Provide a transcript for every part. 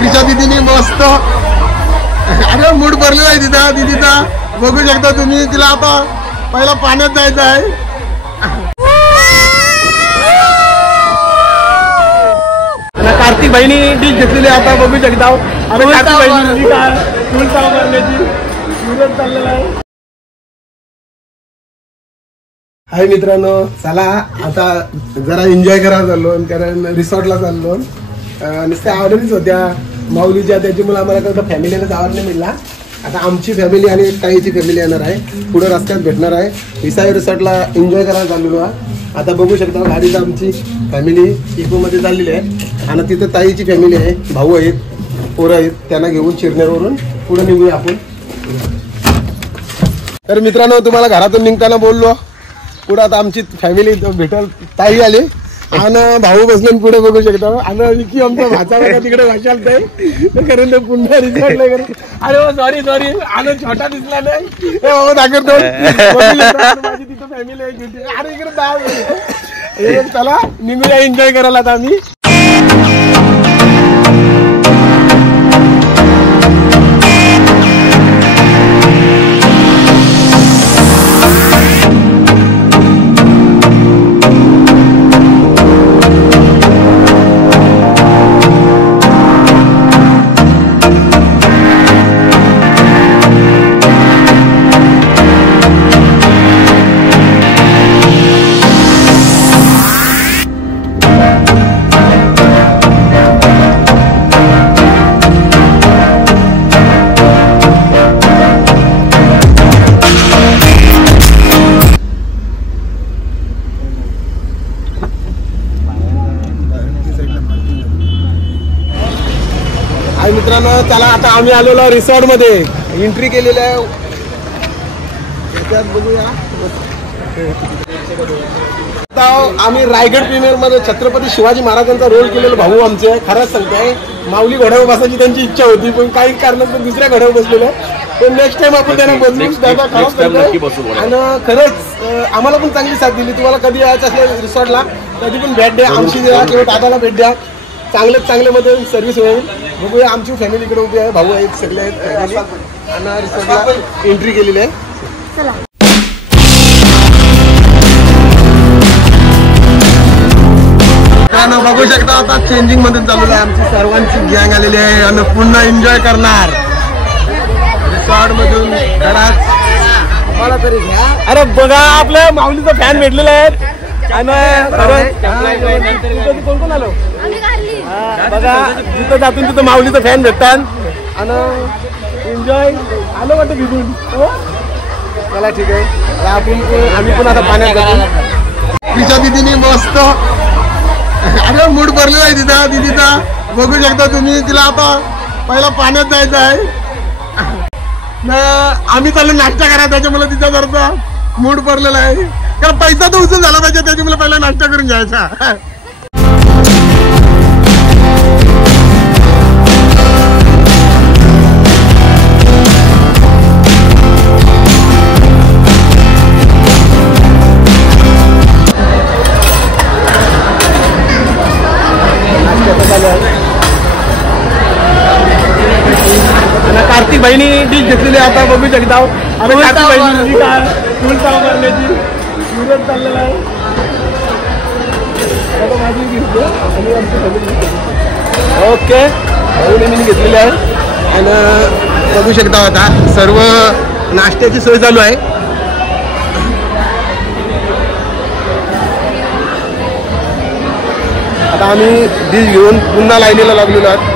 तिच्या दीदीने मस्त अरे मूड भरलेला आहे तिचा दीदीचा बघू शकता तुम्ही. तिला आता पहिला पाण्यात जायचं आहे. कार्तिक बहिणी डिश घेतलेली आता बघू शकता. अरे कार्तिक बहिणी चाललेला आहे. हाय मित्रांनो, चला आता जरा एन्जॉय करायला चाललो. कारण रिसॉर्टला चाललो. नुसत्या आवडीच होत्या माऊलीच्या, त्याच्यामुळे आम्हाला कसं फॅमिलीला जावं नाही मिळला. आता आमची फॅमिली आणि ताईची फॅमिली येणार आहे. पुढे रस्त्यात भेटणार आहे. विसाई रिसॉर्टला एन्जॉय करायला चाललेलो आहे. आता बघू शकता गाडीत आमची फॅमिली इकोमध्ये चाललेली आहे. आणि तिथं ताईची फॅमिली आहे, भाऊ आहेत, पोरं आहेत. त्यांना घेऊन चिरनेरवरून पुढे निघूया आपण. तर मित्रांनो, तुम्हाला घरातून निघताना बोललो. पुढे आता आमची फॅमिली भेटल. ताई आली आणि भाऊ बसले पुढे बघू शकता. आणि की आमचा भाचा बघा तिकडे भाषाल करून ते पुन्हा रिसॉर्टला करून. अरे सॉरी आणि छोटा दिसला नाही बाबा दाखवतो. माझी तिथं फॅमिली आहे. अरे इकडे चला निघूया एन्जॉय करायला आता आम्ही. मित्रांनो चला आता आम्ही आलेलो रिसॉर्ट मध्ये एंट्री केलेली आहे. बघूया आता आम्ही रायगड प्रीमियर मध्ये छत्रपती शिवाजी महाराजांचा रोल केलेला भाऊ आमचे. खरंच सांगताय माऊली घोड्यावर बसायची त्यांची इच्छा होती, पण काही कारणास्तव दुसऱ्या घोड्यावर बसलेलं. पण नेक्स्ट टाइम आपण त्यांना बदलून आणि खरंच आम्हाला पण चांगली साथ दिली. तुम्हाला कधी यायचं असलं रिसॉर्टला कधी पण भेट द्या, आमची द्या किंवा दादाला भेट द्या. चांगले मध्ये सर्व्हिस होईल. बघूया आमची फॅमिली इकडे उभी आहे, भाऊ आहेत, सगळे आहेत फॅमिली. आणि रिसॉर्टला एंट्री केलेली आहे. बघू शकता आता चेंजिंग मध्ये चालू आहे. आमची सर्वांची गँग आलेली आहे आणि पुन्हा एन्जॉय करणार रिसॉर्ट मधून. मला तरी अरे बघा आपल्या माऊलीचा फॅन भेटलेला आहे. कोण कोण आलो बघा, जिथं जातून तिथं माऊलीचं फॅन भेटतात आणि एन्जॉय आलो वाटतं भिजून. चला ठीक आहे, आम्ही पण आता पाण्यात जातो. तिच्या दीदीने मस्त अरे मूड भरलेला आहे तिचा दीदीचा बघू शकता तुम्ही. तिला आता पहिला पाण्यात जायचं आहे. आम्ही चाललो नाश्ता करा, त्याच्यामुळे तिचा जरचा मूड भरलेला आहे. कारण पैसा तर उचल झाला पाहिजे, त्याच्यामुळे पहिला नाश्ता करून घ्यायचा. कार्तिक बहिणी डिश घेतलेली आता बघू शकता. अरे कार्तिक बहिणी फुलताव करण्याची विरोध चाललेला आहे. आता माझी घेतली आणि आमची फॅमिली ओके बहिणीने घेतलेली आहे. आणि बघू शकता आता सर्व नाश्त्याची सोय चालू आहे. आता आम्ही डिश घेऊन पुन्हा लाईनीला लागलेलो आहोत.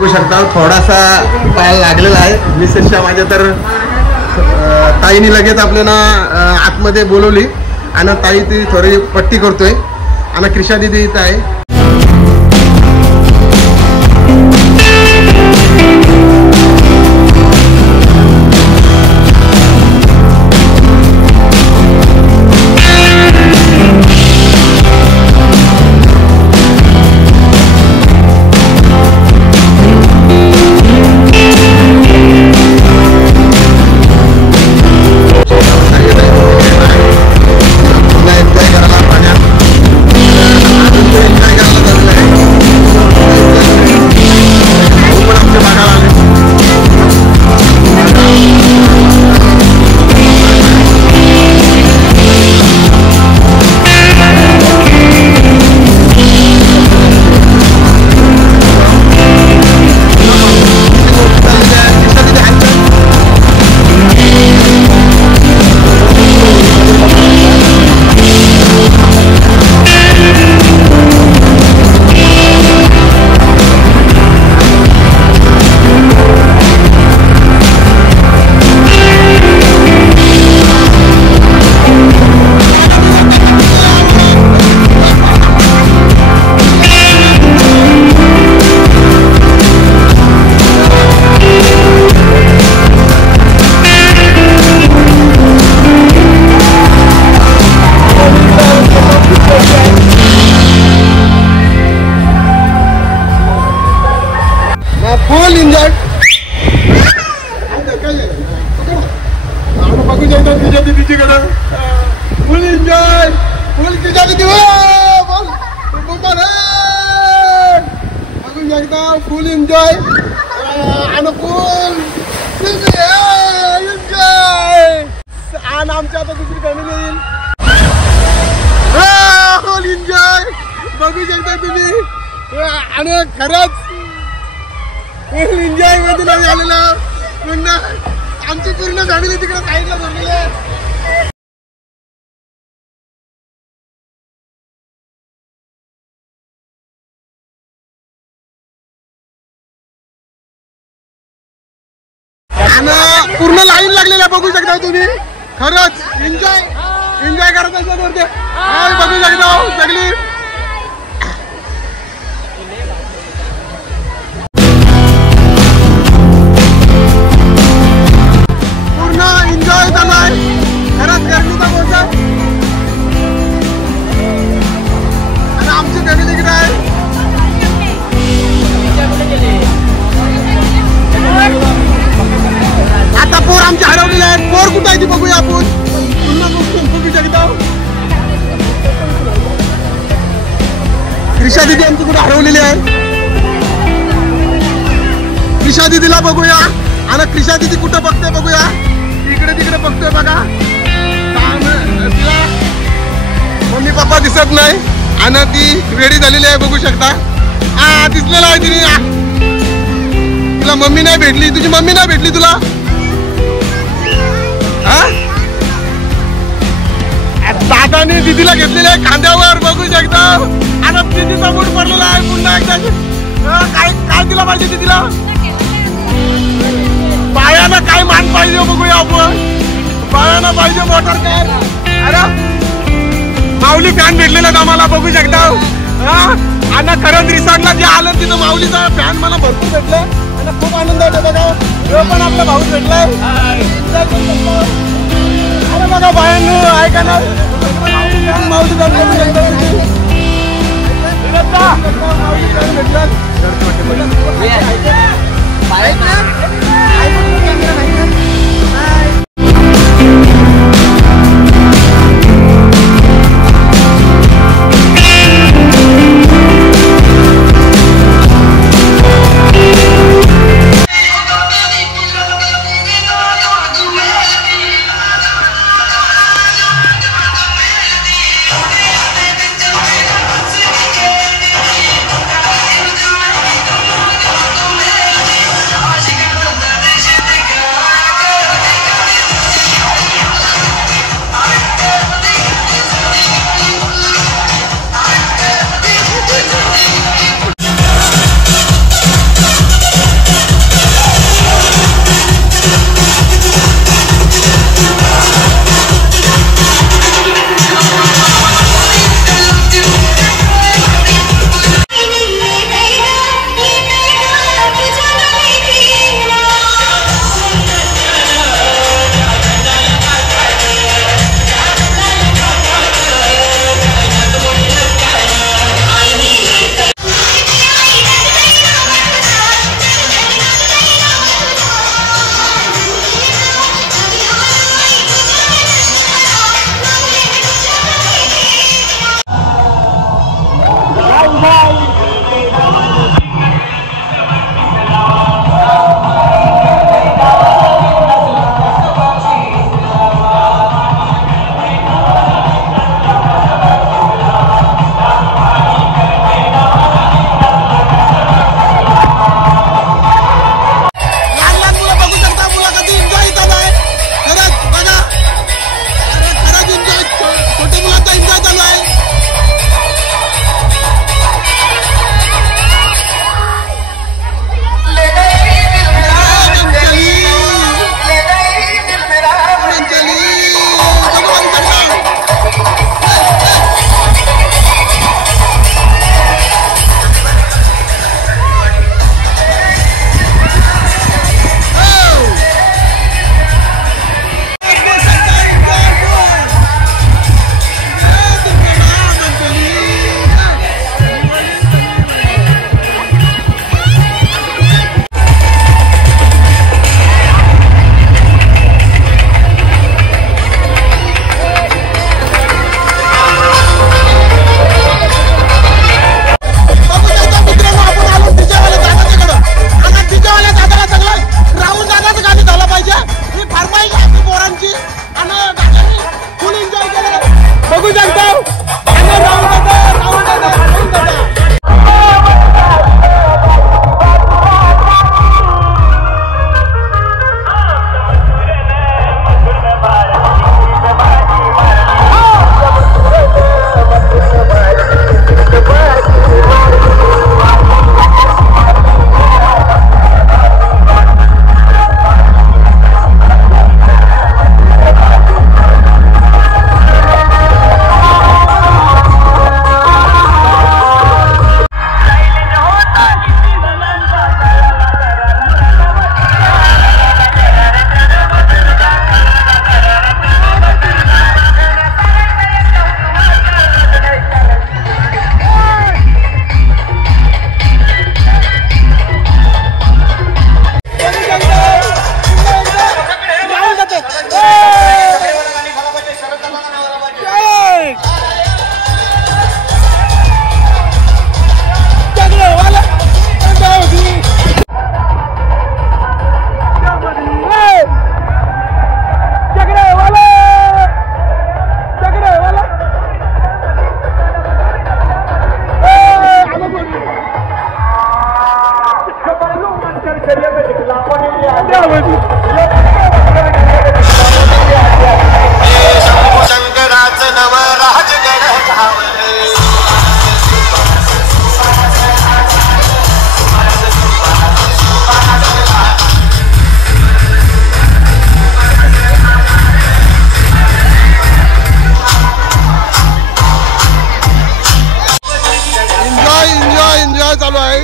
बघू शकता थोडासा पायाला लागलेला आहे मिसेसच्या माझ्या. तर ताईने लगेच आपल्याला आतमध्ये बोलवली आणि ताई ती थोडी पट्टी करतोय आणि क्रिशा दिदी इथं आहे. फुल एन्जॉय बघू शकता तुझ्या दिदीकडे. फुल एन्जॉय फुल तुझ्या दिदी बघू शकता फुल एन्जॉय आणि फुल एन्जॉय. आणि आमच्या आता दुसरी फॅमिली येईल. फुल एन्जॉय बघू शकता तुम्ही. आणि खरंच फुल एन्जॉय मध्ये नाही झालेलं. पुन्हा आमची पूर्ण फॅमिली तिकडे साईडला झोपलेली आहे. आणि पूर्ण लाईन लागलेला बघू शकता तुम्ही. खरंच एन्जॉय एन्जॉय करत असतात वरती बघू शकता सगळी. एन्जॉय झालाय खरंच गर्दीचा मोठा. आणि आमची फॅमिली इकडे आहे. आता पोर आमचे हरवलेले आहेत. पोर कुठे आहे ती बघूया आपण. पुन्हा बघू शकता क्रिशा दिदी आमची कुठे हरवलेली आहे. क्रिशा दिदीला बघूया आणि क्रिशा दिदी कुठं बघते बघूया. इकडे तिकडे बघतोय बघा. तिला मम्मी पप्पा दिसत नाही आणि ती रेडी झालेली आहे बघू शकता. दिसलेला आहे तिने. तुला मम्मी नाही भेटली. तुझी मम्मी नाही भेटली तुला. दादाने दिदीला घेतलेले आहे खांद्यावर बघू शकता. आणि दिदीचा मूड पडलेला आहे पुन्हा एकदा. काय काय दिला पाहिजे दिदीला. बायानं काय मान पाहिजे बघूया आपण. बायानं पाहिजे मोटर कार. अरे माऊली फॅन भेटलेला आम्हाला बघू शकता. आणि खरंच रिसॉर्टला जे आलं तिथं माऊलीचा फॅन मला भरपूर भेटलं आणि खूप आनंद होतो बघा. तो पण आपला भाऊ भेटलाय. अरे बघा बायांनो ऐका ना माऊली फॅन बघू शकता माऊली फॅन भेटलं. शंकराचं नव राजगड एन्जॉय चालू आहे.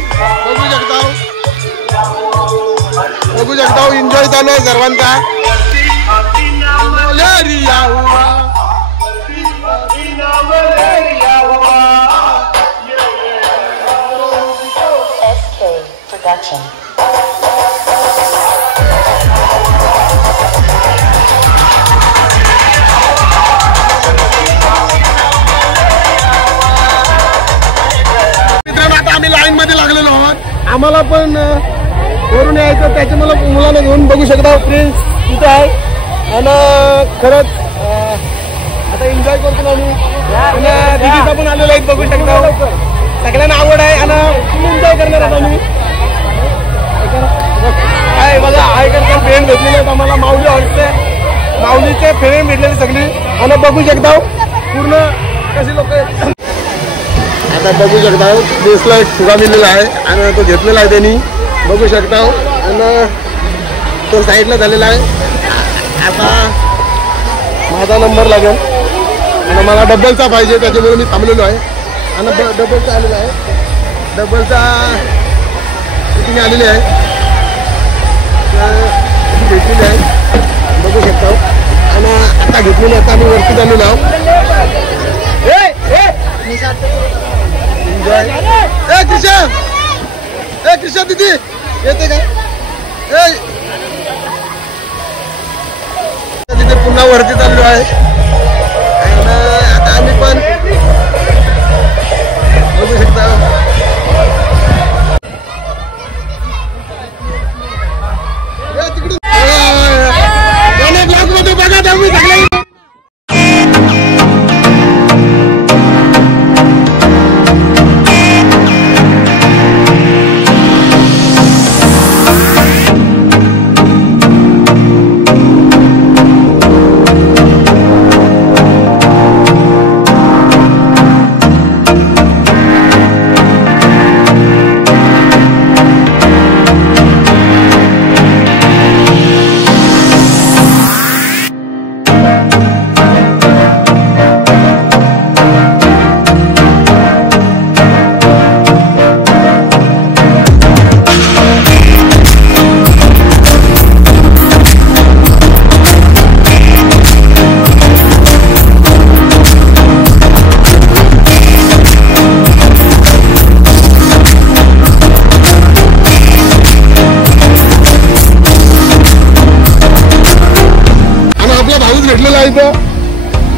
बघू शकता एन्जॉय चालू आहे सर्वांचा. मित्रांनो आता आम्ही लाईन मध्ये लागलेलो आहोत. आम्हाला पण वरून यायचं त्याच्यामुळे मुलांना घेऊन बघू शकता प्रिन्स तिथे आहे. आणि खरंच आता एन्जॉय करतो आम्ही. दिदीचा पण आलेला आहे बघू शकता. सगळ्यांना आवड आहे आणि एन्जॉय करणार आहोत आम्ही. काय बघा आयकडचे फ्रेंड भेटलेले आहेत आम्हाला. माऊली हॉलचे माऊलीचे फ्रेंड भेटलेले सगळी. आणि बघू शकता पूर्ण कशी लोक आहेत. आता बघू शकता देशला एक फुगा दिलेला आहे आणि तो घेतलेला आहे त्यांनी बघू शकता. आणि तो साईडला झालेला आहे. आता माझा नंबर लागेल आणि मला डबलचा पाहिजे त्याच्यामुळे मी थांबलेलो आहे. आणि डबलचा आलेला आहे. डबलचा शूटिंग आलेली आहे घेतलेली आहे बघू शकता. आणि आता घेतलेली आता आम्ही वरती झालेलो आहोत. एन्जॉय कृष्णा दिदी येते का तिथे पुन्हा वरती चाललो आहे. आता आम्ही पण बघू शकता. तिकडून ब्लॉग मध्ये बघा आम्ही सगळे.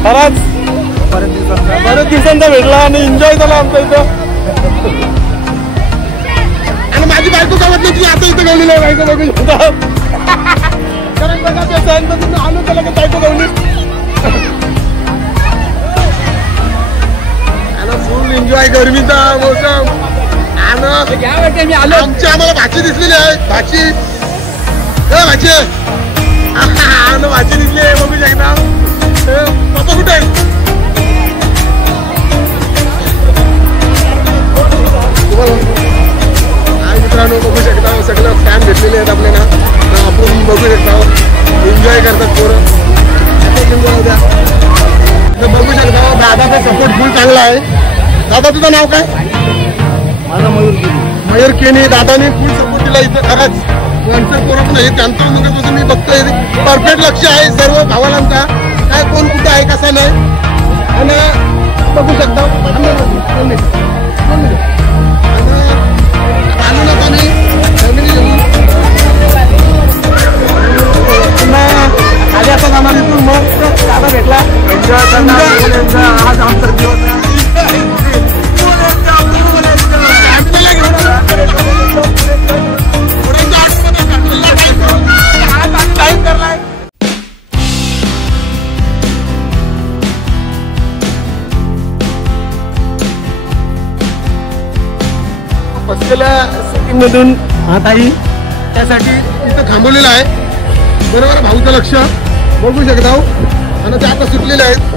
खरंच बरेच दिवसांचा भेटला आणि एन्जॉय झाला आमचा इथं. आणि माझी बायको गावात नाही आता इथं गवलेली आहे. बायको बघू शकता कारण बघा त्या सॅनमधून आलो त्याला की बायको गवली. आणि फुल एन्जॉय गरमीचा मोसम. आणि मी आलो आमची आम्हाला भाची दिसलेली आहे. भाची भाची भाची दिसली आहे बघू शकता. पप्पा कुठे आहे? मित्रांनो बघू शकता सगळं फॅन भेटलेले आहेत आपल्याला. आपण बघू शकता एन्जॉय करतात पोरं. बघू शकता दादाचा सपोर्ट फुल चांगला आहे. दादा तुझं नाव काय? माझा मयूर केनी. दादाने फुल सपोर्ट दिला इथं. खरंच कोणचं पोरं पण आहे त्यांचं मुलापासून मी बघतोय परफेक्ट लक्ष आहे सर्व भावालांचा. काय कोण कुठं आहे कसा नाही. आणि बघू शकता आणूनच आम्ही फॅमिली येऊन पुन्हा आले आता आम्हाला इथून मग दादा भेटला. आज आमचा दिवस सिक्कीम मधून. हा ताई त्यासाठी इथं थांबवलेलं आहे. बरोबर भाऊचं लक्ष बघू शकता आणि ते आता सुटलेले आहेत.